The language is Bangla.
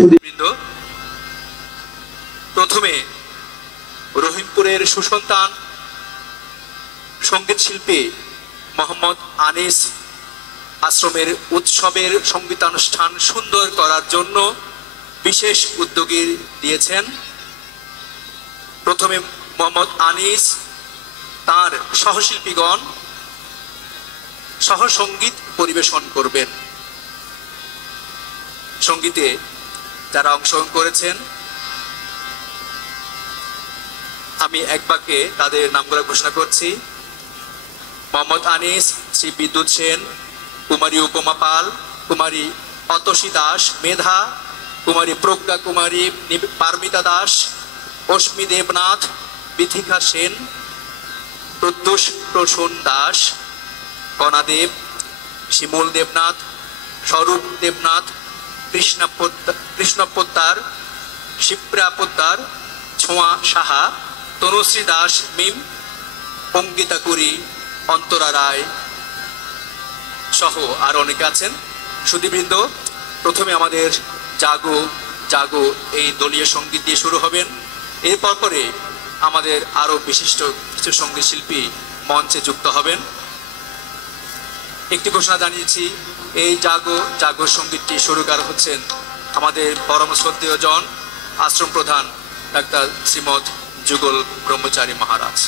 বৃন্দ, প্রথমে রহিমপুরের সুসন্তান সঙ্গীত শিল্পী মোহাম্মদ আনিস আশ্রমের উৎসবের সঙ্গীতানুষ্ঠান সুন্দর করার জন্য বিশেষ উদ্যোগী দিয়েছেন। প্রথমে মোহাম্মদ আনিস তার সহশিল্পীগণ সহসঙ্গীত পরিবেশন করবেন। সঙ্গীতে যারা অংশগ্রহণ করেছেন আমি এক বাক্যে তাদের নামগুলো ঘোষণা করছি। মোহাম্মদ আনিস, শ্রী বিদ্যুৎ সেন, কুমারী উপমা পাল, কুমারী অতসী দাস মেধা, কুমারী প্রজ্ঞা কুমারী পারমিতা দাস, অশ্মি দেবনাথ, বিথিকা সেন, প্রত্যুষ প্রসূন দাস, কণাদেব, শিমুল দেবনাথ, স্বরূপ দেবনাথ, কৃষ্ণ পোদ্দার, শিপ্রা পোদ্দার, ছোঁয়া সাহা, তনুশ্রী দাস মিম, অঙ্কিতা কুরি, অন্তরা রায় সহ আর অনেকে আছেন। সুধীবৃন্দ, প্রথমে আমাদের জাগো জাগো এই দলীয় সঙ্গীত দিয়ে শুরু হবেন। এরপর পরে আমাদের আরো বিশিষ্ট কিছু সঙ্গীত শিল্পী মঞ্চে যুক্ত হবেন। একটি ঘোষণা জানিয়েছি, এই জাগো জাগো সঙ্গীতটি সুরকার হচ্ছেন আমাদের পরম শ্রদ্ধেয় জন আশ্রম প্রধান ডাক্তার শ্রীমৎ যুগল ব্রহ্মচারী মহারাজ।